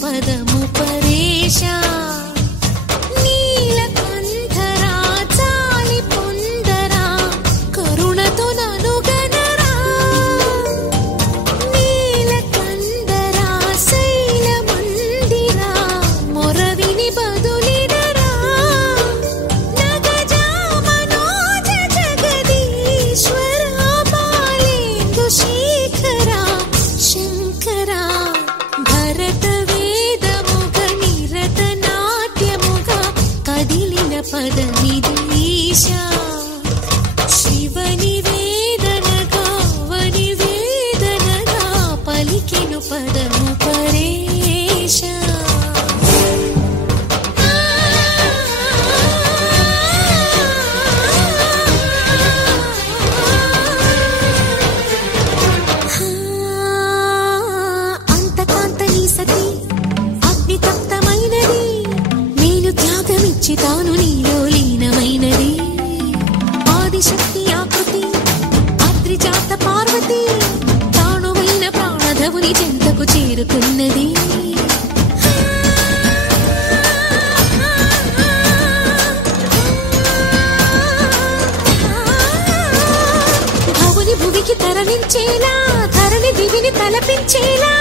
పదము పరేశ నీలకంఠరా చాలి పొందరా కరుణతో నను గనరా నీలకంఠరా శైల మందిరా మొరవిని బదులినరా నగజా మనోజ జగదీశ్వరా బాలేందు శేఖరా శంకరా భరత వేదముగ నిరత నాట్యముగ కదిలిన పదమిది ఈశా శివని వేదనగా వని వేదనగా పలికెను పదము పరేశ తాను నీలో లీనమైనది ఆదిశక్తి ఆకృతి అద్రిజాత పార్వతి తానువైన ప్రాణధవుని చెంతకు చేరుకున్నది భవుని భువికి తరలించేలా ధరణి దివిని తలపించేలా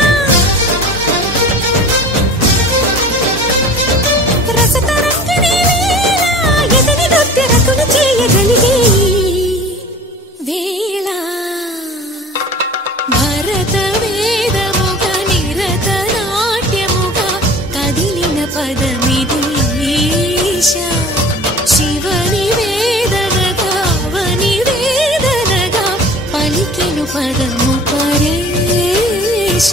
రసతరంగిణి ఎదని నృత్యరతులు చేయగలిగే వేళ భరత వేదముగ నిరత నాట్యముగ కదిలిన పదమిది ఈశా శివని వేదనగా వని వేదనగా పలికెను పదము పరేశ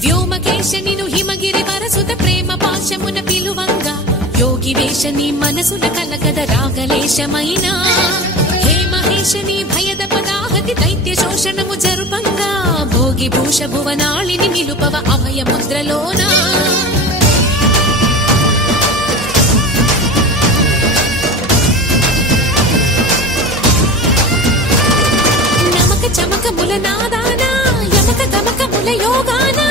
వ్యోమకేశనిను హిమగిరి వరసుత ప్రేమ పాశమున పిలువంగా యోగి వేషని మనసున కలకద రాగలేశమైనా హే మహేశని భయద పదాహతి దైత్య శోషణము జరుపంగా భోగి భూష భువనాళిని నిలుపవ అభయ ముద్రలోన నమక చమకముల నాదానా యమక గమకముల యోగానా